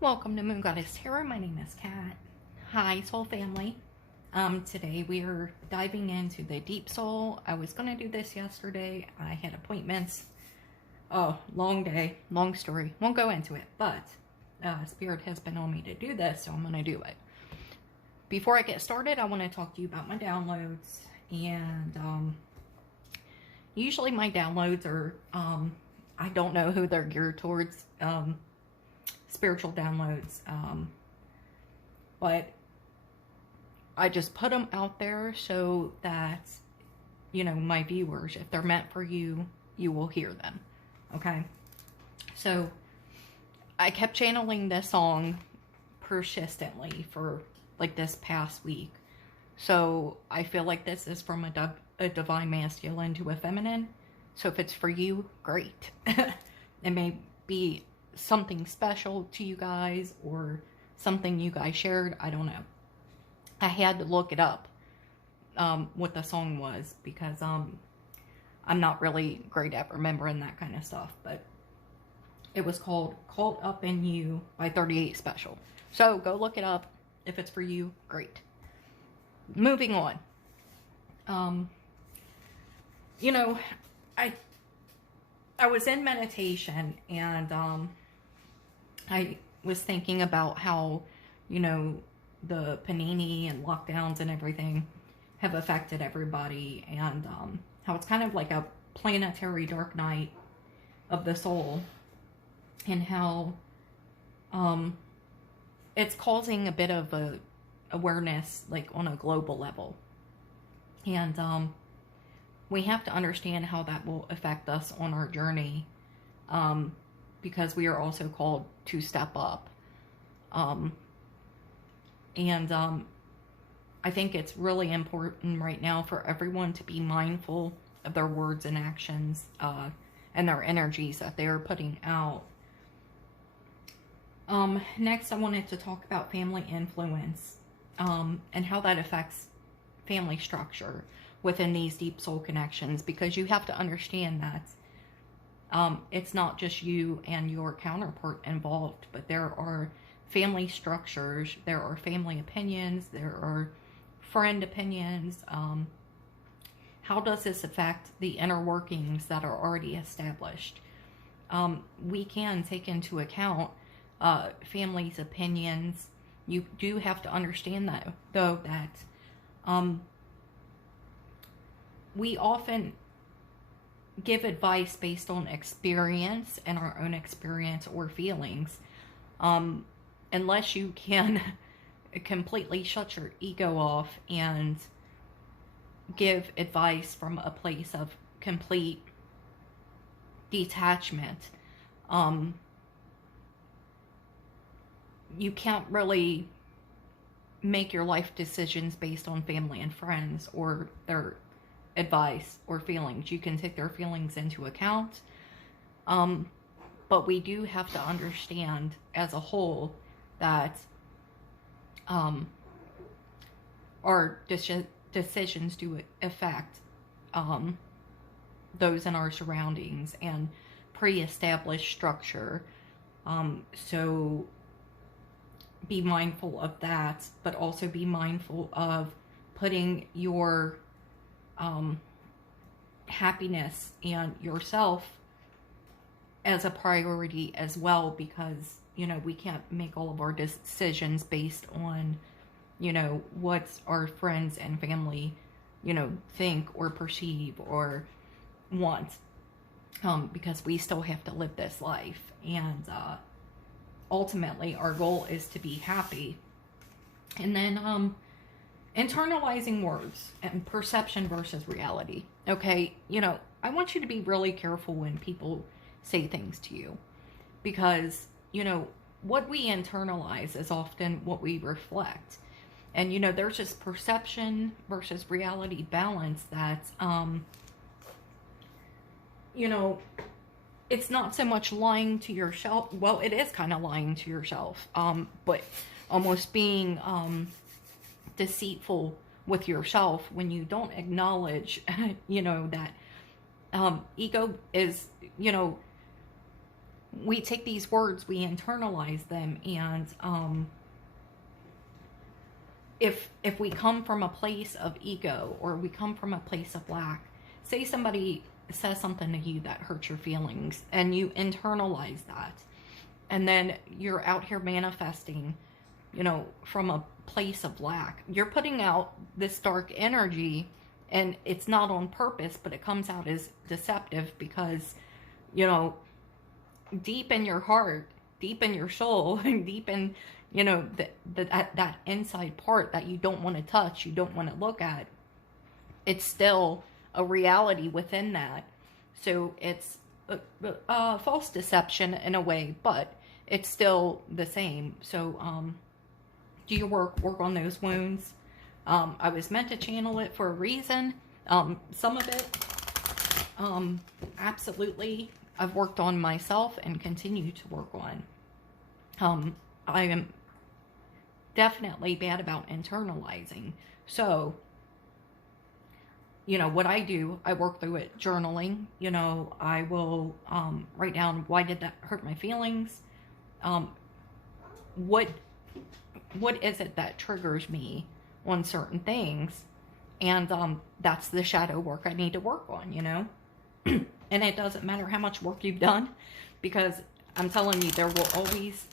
Welcome to Moon Goddess Tarot. My name is Kat. Hi, soul family. Today we are diving into the deep soul. I was going to do this yesterday. I had appointments. Oh, long day, long story. Won't go into it, but Spirit has been on me to do this, so I'm going to do it. Before I get started, I want to talk to you about my downloads. And usually my downloads are, I don't know who they're geared towards. Spiritual downloads, but I just put them out there so that, you know, my viewers, if they're meant for you, you will hear them. Okay. So I kept channeling this song persistently for like this past week. So I feel like this is from a divine masculine to a feminine. So if it's for you, great. It may be something special to you guys or something you guys shared. I don't know. I had to look it up, what the song was, because I'm not really great at remembering that kind of stuff, but it was called Caught Up in You by 38 Special. So go look it up. If it's for you, great. Moving on. You know, I was in meditation, and I was thinking about how, you know, the panini and lockdowns and everything have affected everybody, and how it's kind of like a planetary dark night of the soul, and how it's causing a bit of a awareness, like on a global level. And we have to understand how that will affect us on our journey, because we are also called to step up. I think it's really important right now for everyone to be mindful of their words and actions, and their energies that they are putting out. Next, I wanted to talk about family influence, and how that affects family structure within these deep soul connections, because you have to understand that it's not just you and your counterpart involved, but there are family structures, there are family opinions, there are friend opinions. How does this affect the inner workings that are already established? We can take into account family's opinions. You do have to understand that, though, that we often give advice based on experience and our own experience or feelings, unless you can completely shut your ego off and give advice from a place of complete detachment. You can't really make your life decisions based on family and friends or their advice or feelings. You can take their feelings into account, but we do have to understand as a whole that our decisions do affect those in our surroundings and pre-established structure. So be mindful of that, but also be mindful of putting your happiness and yourself as a priority as well, because, you know, we can't make all of our decisions based on, you know, what our friends and family, you know, think or perceive or want, because we still have to live this life. And ultimately our goal is to be happy. And then internalizing words and perception versus reality. Okay, you know, I want you to be really careful when people say things to you, because, you know, what we internalize is often what we reflect. And, you know, there's this perception versus reality balance that, you know, it's not so much lying to yourself. Well, it is kind of lying to yourself, but almost being deceitful with yourself when you don't acknowledge, you know, that ego is, you know, we take these words, we internalize them, and if we come from a place of ego, or we come from a place of lack, say somebody says something to you that hurts your feelings, and you internalize that, and then you're out here manifesting, you know, from a place of lack. You're putting out this dark energy, and it's not on purpose, but it comes out as deceptive because, you know, deep in your heart, deep in your soul, and deep in, you know, that inside part that you don't want to touch, you don't want to look at, it's still a reality within that. So it's a false deception in a way, but it's still the same. So do your work on those wounds. I was meant to channel it for a reason. Some of it, absolutely, I've worked on myself and continue to work on. I am definitely bad about internalizing. So, you know, what I do, I work through it journaling. You know, I will write down, why did that hurt my feelings? What is it that triggers me on certain things? And that's the shadow work I need to work on, you know? And it doesn't matter how much work you've done, because I'm telling you, there will always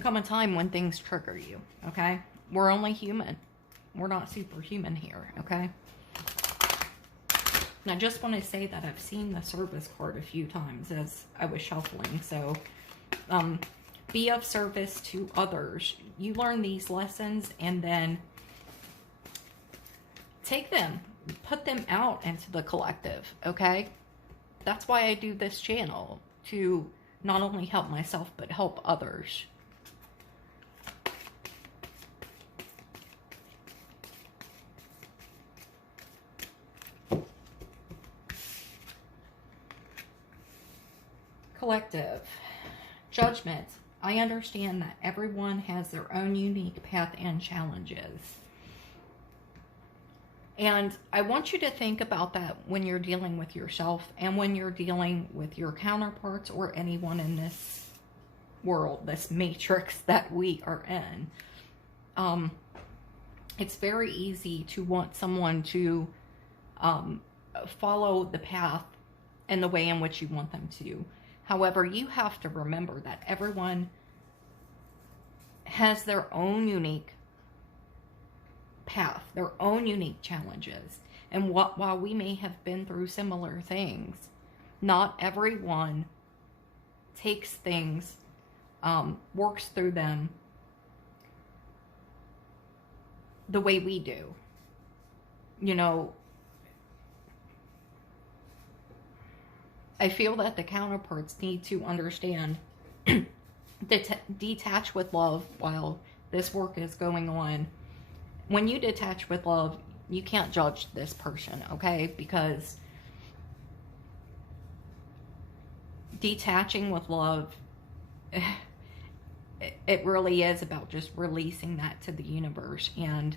come a time when things trigger you, okay? We're only human. We're not superhuman here, okay? And I just want to say that I've seen the service card a few times as I was shuffling. So, be of service to others. You learn these lessons and then take them, put them out into the collective, okay? That's why I do this channel, to not only help myself, but help others. Collective. Judgment. I understand that everyone has their own unique path and challenges. And I want you to think about that when you're dealing with yourself and when you're dealing with your counterparts or anyone in this world, this matrix that we are in. It's very easy to want someone to follow the path and the way in which you want them to. However, you have to remember that everyone has their own unique path, their own unique challenges. And while we may have been through similar things, not everyone takes things, works through them the way we do. You know, I feel that the counterparts need to understand, detach with love while this work is going on. When you detach with love, you can't judge this person, okay? Because detaching with love, it really is about just releasing that to the universe and,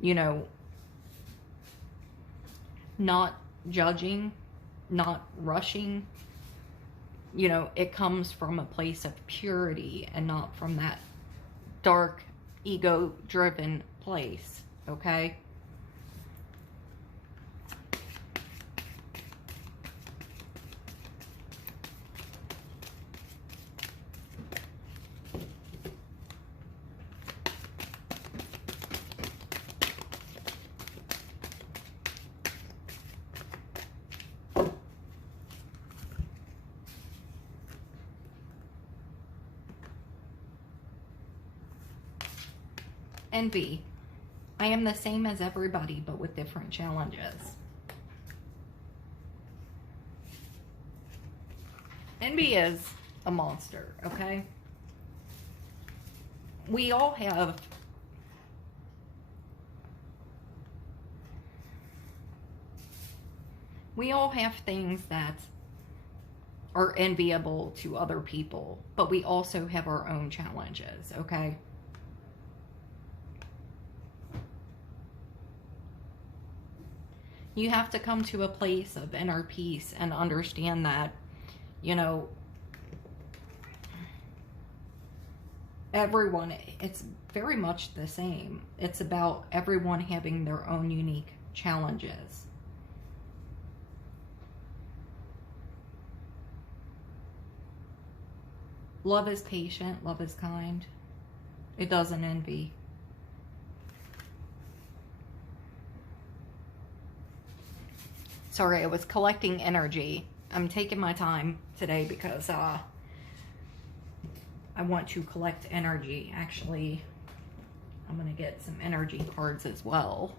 you know, not judging, not rushing. You know, it comes from a place of purity and not from that dark, ego-driven place, okay? Envy. I am the same as everybody, but with different challenges. Envy is a monster, okay? We all have things that are enviable to other people, but we also have our own challenges, okay? You have to come to a place of inner peace and understand that, you know, everyone, it's very much the same. It's about everyone having their own unique challenges. Love is patient, love is kind. It doesn't envy. Sorry, I was collecting energy. I'm taking my time today because I want to collect energy. Actually, I'm going to get some energy cards as well.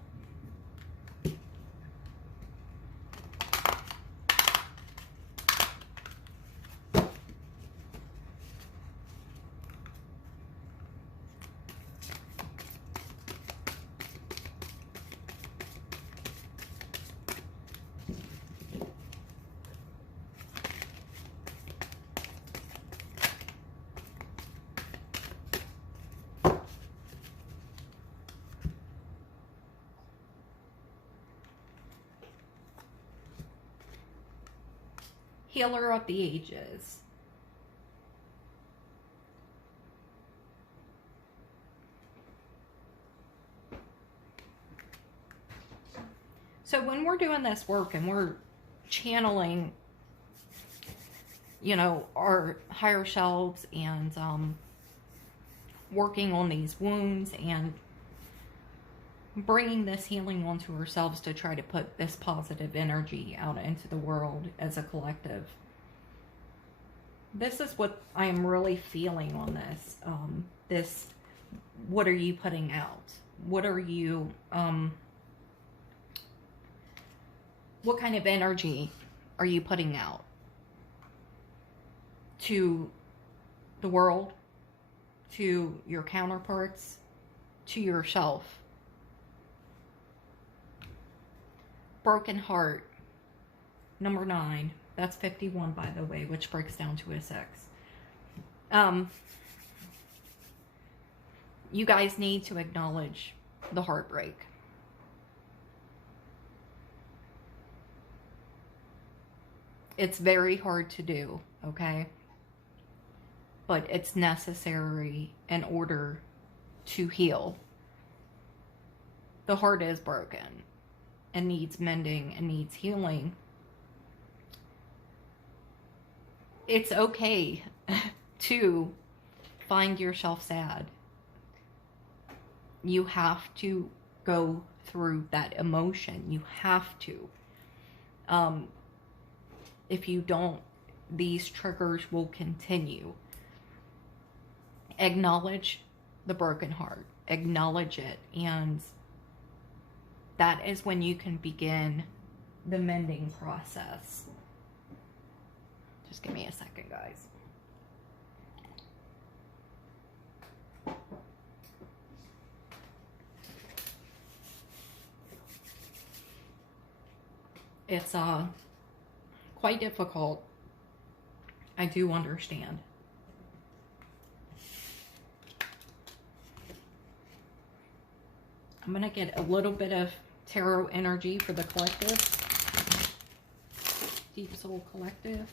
Healer of the Ages. So when we're doing this work and we're channeling, you know, our higher selves and working on these wounds and bringing this healing onto ourselves to try to put this positive energy out into the world as a collective. This is what I am really feeling on this. What are you putting out? What are you, what kind of energy are you putting out to the world, to your counterparts, to yourself? Broken heart, number 9. That's 51, by the way, which breaks down to a 6. You guys need to acknowledge the heartbreak. It's very hard to do, okay? But it's necessary in order to heal. The heart is broken and needs mending and needs healing. It's okay to find yourself sad. You have to go through that emotion. You have to. If you don't, these triggers will continue. Acknowledge the broken heart. Acknowledge it. And that is when you can begin the mending process. Just give me a second, guys. It's quite difficult. I do understand. I'm going to get a little bit of tarot energy for the collective. Deep Soul Collective.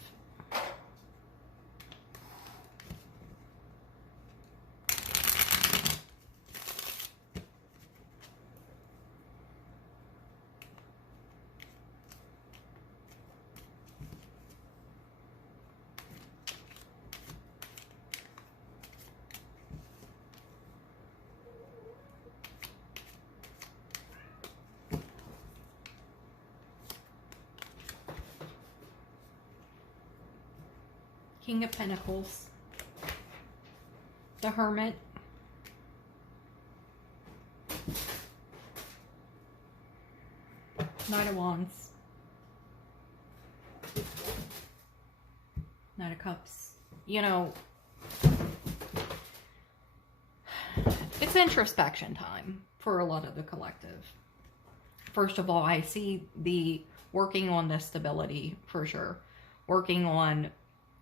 King of Pentacles, the Hermit, Knight of Wands, Knight of Cups. You know, it's introspection time for a lot of the collective. First of all, I see the working on this stability for sure. Working on,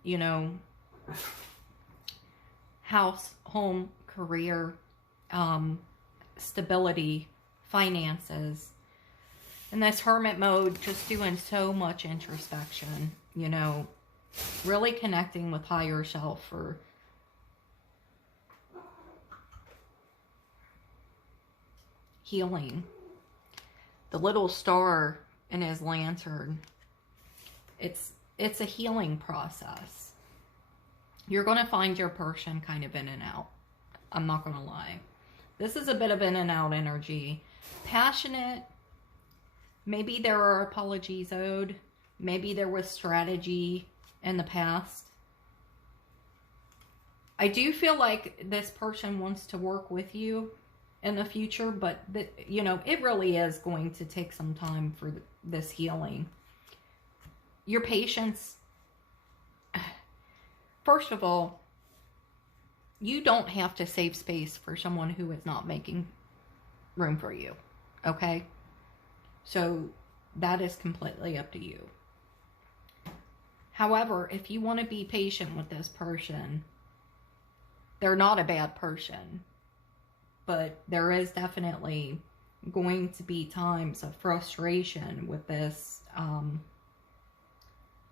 you know, house, home, career, stability, finances. In this hermit mode, just doing so much introspection, you know, really connecting with higher self for healing. The little star in his lantern, it's a healing process. You're going to find your person kind of in and out. I'm not going to lie. This is a bit of in and out energy. Passionate. Maybe there are apologies owed. Maybe there was strategy in the past. I do feel like this person wants to work with you in the future, but you know, it really is going to take some time for this healing. Your patience, first of all, you don't have to save space for someone who is not making room for you, okay? So that is completely up to you. However, if you want to be patient with this person, they're not a bad person, but there is definitely going to be times of frustration with this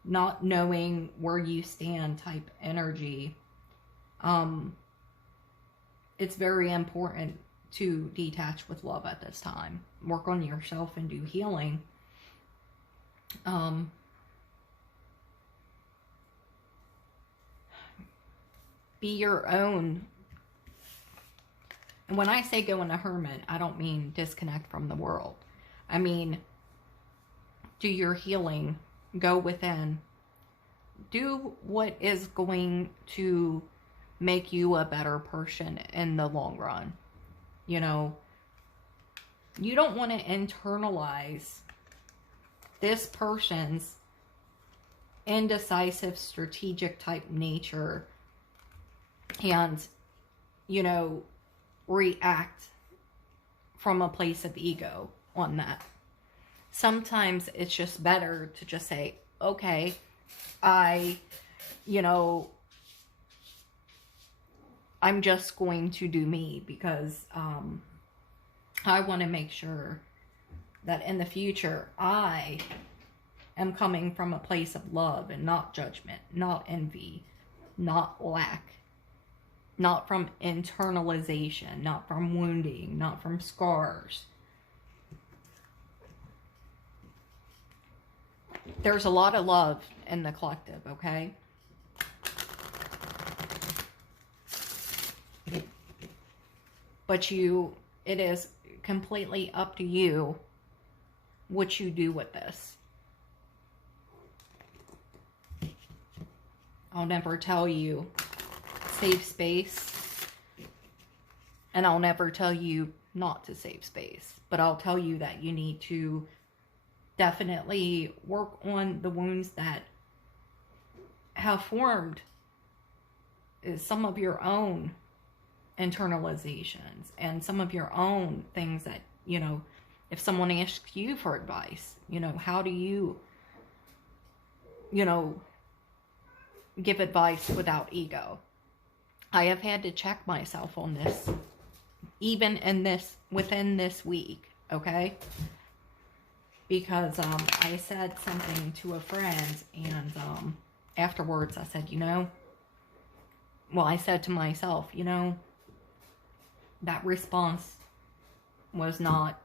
not knowing where you stand type energy. It's very important to detach with love at this time. Work on yourself and do healing. Be your own. And when I say go in a hermit, I don't mean disconnect from the world. I mean, do your healing. Go within. Do what is going to make you a better person in the long run. You know, you don't want to internalize this person's indecisive, strategic type nature and, you know, react from a place of ego on that. Sometimes it's just better to just say, okay, I'm just going to do me because I want to make sure that in the future I am coming from a place of love and not judgment, not envy, not lack, not from internalization, not from wounding, not from scars. There's a lot of love in the collective, okay? But it is completely up to you what you do with this. I'll never tell you save space, and I'll never tell you not to save space, but I'll tell you that you need to definitely work on the wounds that have formed some of your own internalizations and some of your own things that, you know, if someone asks you for advice, you know, how do you, you know, give advice without ego? I have had to check myself on this, even within this week, okay? Because I said something to a friend, and afterwards I said, I said to myself, that response was not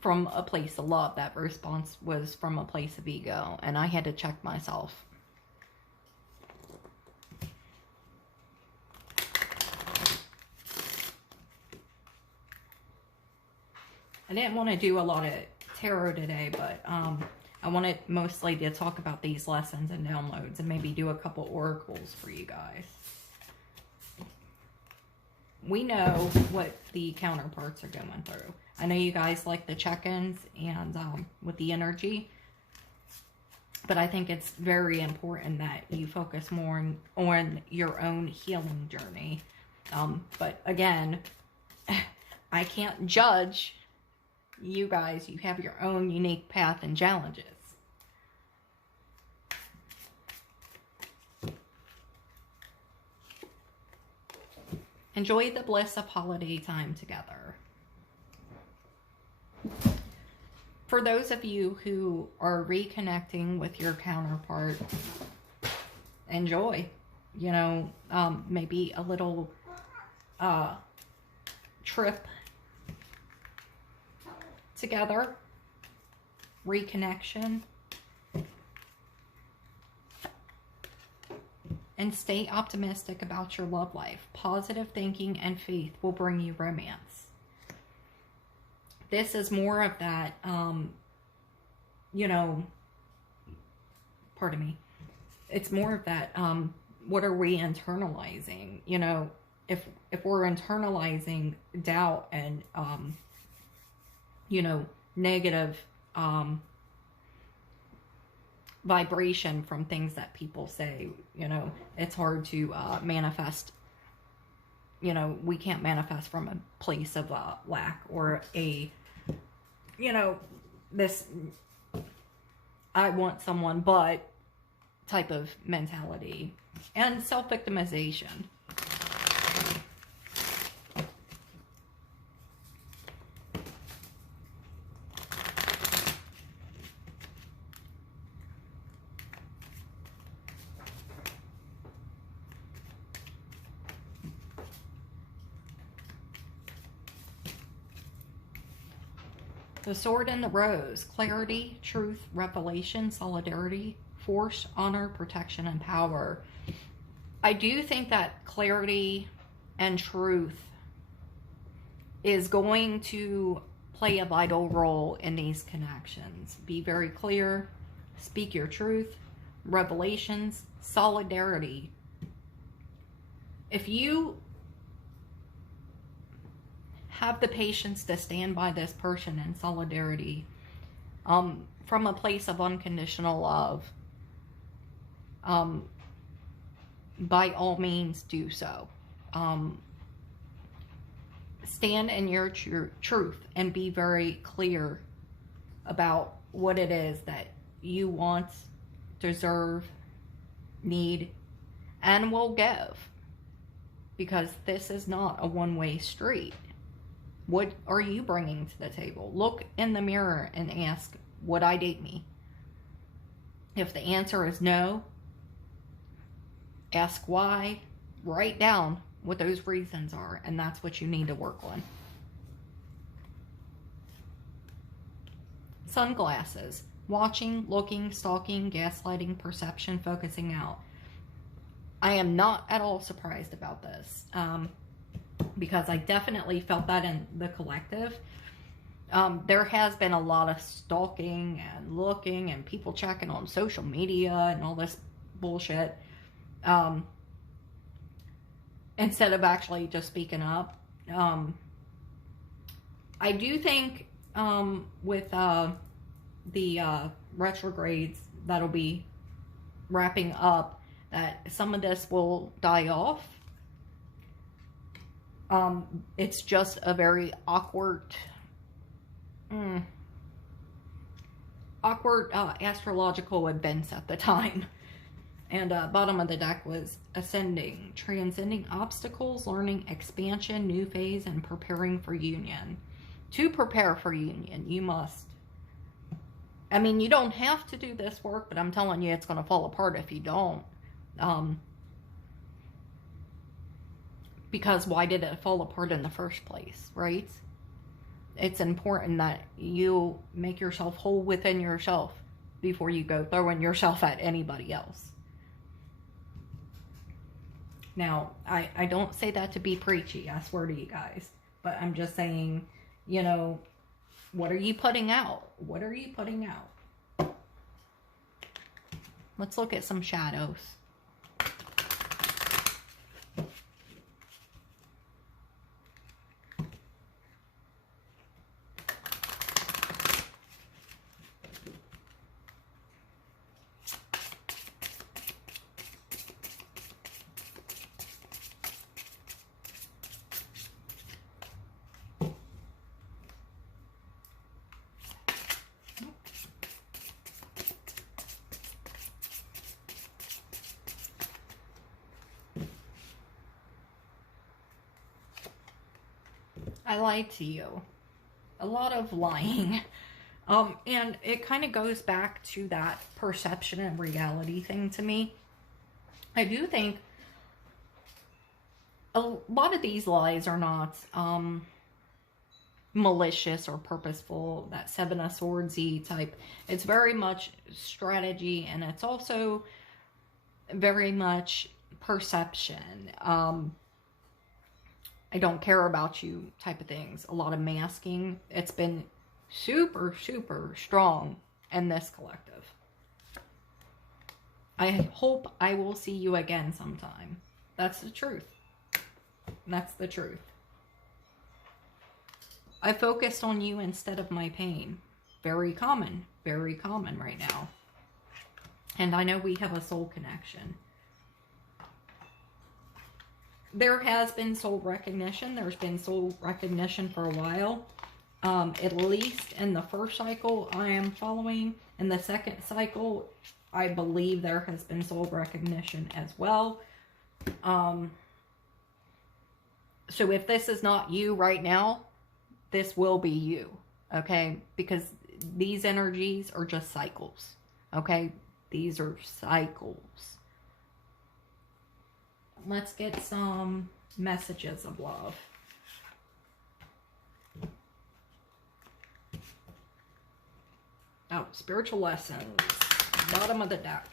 from a place of love. That response was from a place of ego, and I had to check myself. I didn't want to do a lot of tarot today, but I wanted mostly to talk about these lessons and downloads and maybe do a couple oracles for you guys. We know what the counterparts are going through. I know you guys like the check-ins and with the energy, but I think it's very important that you focus more on your own healing journey. But again, I can't judge you guys. You have your own unique path and challenges. Enjoy the bliss of holiday time together. For those of you who are reconnecting with your counterpart, enjoy. Maybe a little trip together, reconnection, and stay optimistic about your love life. Positive thinking and faith will bring you romance. This is more of that, you know, pardon me. It's more of that, what are we internalizing? You know, if we're internalizing doubt and, you know, negative, vibration from things that people say, you know, it's hard to manifest. You know, we can't manifest from a place of lack or a, you know, this I want someone but type of mentality and self-victimization. The Sword and the Rose. Clarity, truth, revelation, solidarity, force, honor, protection, and power. I do think that clarity and truth is going to play a vital role in these connections. Be very clear. Speak your truth. Revelations, solidarity. If you have the patience to stand by this person in solidarity, from a place of unconditional love, by all means do so. Stand in your truth and be very clear about what it is that you want, deserve, need, and will give. Because this is not a one-way street. What are you bringing to the table? Look in the mirror and ask, would I date me? If the answer is no, ask why. Write down what those reasons are, and that's what you need to work on. Sunglasses. Watching, looking, stalking, gaslighting, perception, focusing out. I am not at all surprised about this. Because I definitely felt that in the collective. There has been a lot of stalking and looking and people checking on social media and all this bullshit. Instead of actually just speaking up. I do think with the retrogrades that'll be wrapping up, that some of this will die off. It's just a very awkward astrological events at the time. And bottom of the deck was ascending, transcending obstacles, learning, expansion, new phase, and preparing for union. To prepare for union, you must. I mean, you don't have to do this work, but I'm telling you, it's going to fall apart if you don't. Because why did it fall apart in the first place, right? It's important that you make yourself whole within yourself before you go throwing yourself at anybody else. Now, I don't say that to be preachy, I swear to you guys. But I'm just saying, you know, what are you putting out? What are you putting out? Let's look at some shadows. I lied to you. A lot of lying. And it kind of goes back to that perception and reality thing to me. I do think a lot of these lies are not malicious or purposeful, that Seven of Swords-y type. It's very much strategy, and it's also very much perception. I don't care about you type of things. A lot of masking. It's been super, super strong in this collective. I hope I will see you again sometime. That's the truth. That's the truth. I focused on you instead of my pain. Very common right now. And I know we have a soul connection. There has been soul recognition. There's been soul recognition for a while. At least in the first cycle I am following. In the second cycle, I believe there has been soul recognition as well. So if this is not you right now, this will be you, okay? Because these energies are just cycles, okay? These are cycles. Let's get some messages of love. Oh, spiritual lessons. Bottom of the deck.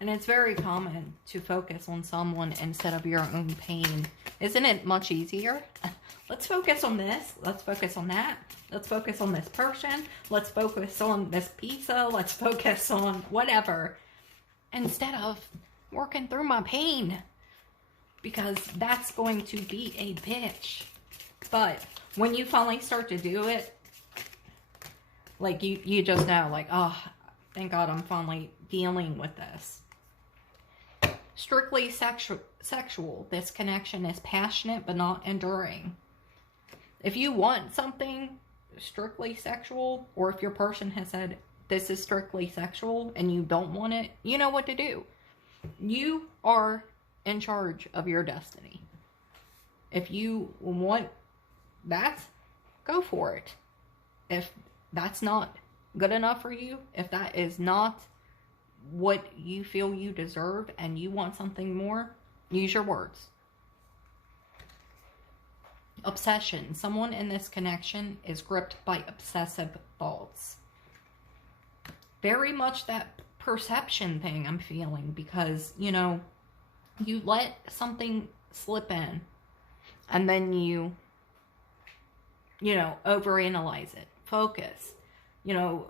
And it's very common to focus on someone instead of your own pain. Isn't it much easier? Let's focus on this. Let's focus on that. Let's focus on this person. Let's focus on this pizza. Let's focus on whatever. Instead of working through my pain. Because that's going to be a bitch. But when you finally start to do it, like you just know, like, oh, thank God I'm finally dealing with this. Strictly sexual. This connection is passionate but not enduring. If you want something strictly sexual, or if your person has said this is strictly sexual and you don't want it, you know what to do. You are in charge of your destiny. If you want that, go for it. If that's not good enough for you, if that is not what you feel you deserve and you want something more, use your words. Obsession. Someone in this connection is gripped by obsessive thoughts. Very much that perception thing I'm feeling, because, you know, you let something slip in and then you know, overanalyze it. Focus. You know,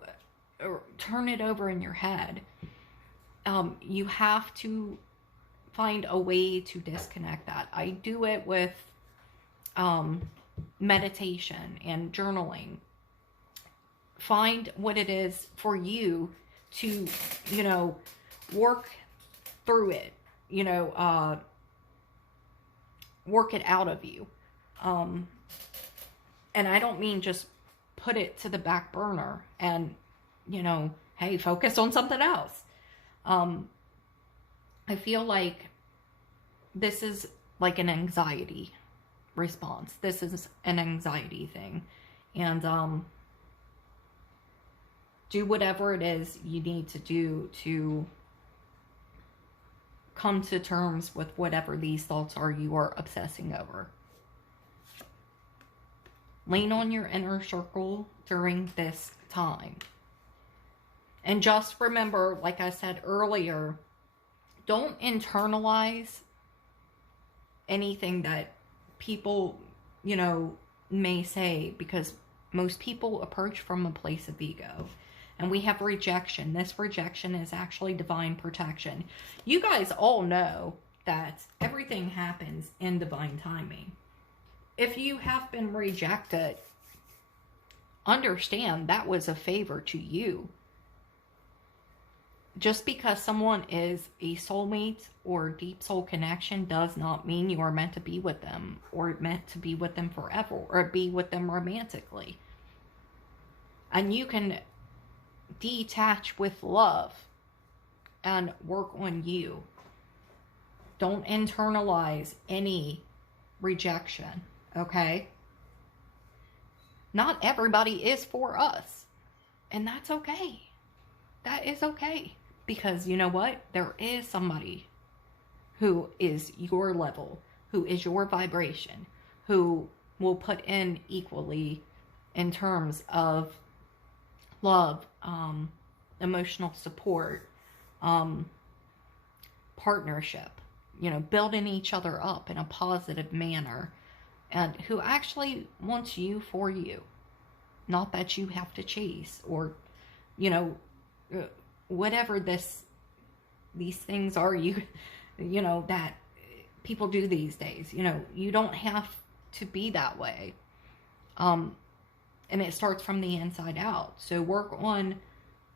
turn it over in your head. You have to find a way to disconnect that. I do it with meditation and journaling. Find what it is for you to, you know, work through it, you know, work it out of you. And I don't mean just put it to the back burner and, you know, hey, focus on something else. I feel like this is like an anxiety response. This is an anxiety thing. And do whatever it is you need to do to come to terms with whatever these thoughts are you are obsessing over. Lean on your inner circle during this time. And just remember, like I said earlier, don't internalize anything that people, you know, may say, because most people approach from a place of ego. And we have rejection. This rejection is actually divine protection. You guys all know that everything happens in divine timing. If you have been rejected, understand that was a favor to you. Just because someone is a soulmate or deep soul connection does not mean you are meant to be with them, or meant to be with them forever, or be with them romantically. And you can detach with love and work on you. Don't internalize any rejection, okay? Not everybody is for us. And that's okay. That is okay. Because you know what? There is somebody who is your level, who is your vibration, who will put in equally in terms of love, emotional support, partnership, building each other up in a positive manner, and who actually wants you for you. Not that you have to chase or, whatever these things are that people do these days. You don't have to be that way. And it starts from the inside out. So work on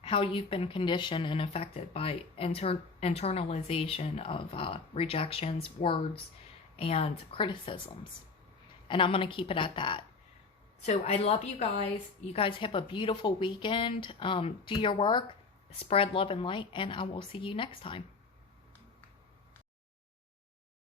how you've been conditioned and affected by internalization of rejections, words, and criticisms. And I'm going to keep it at that. So I love you guys. You guys have a beautiful weekend. Do your work, spread love and light, and I will see you next time.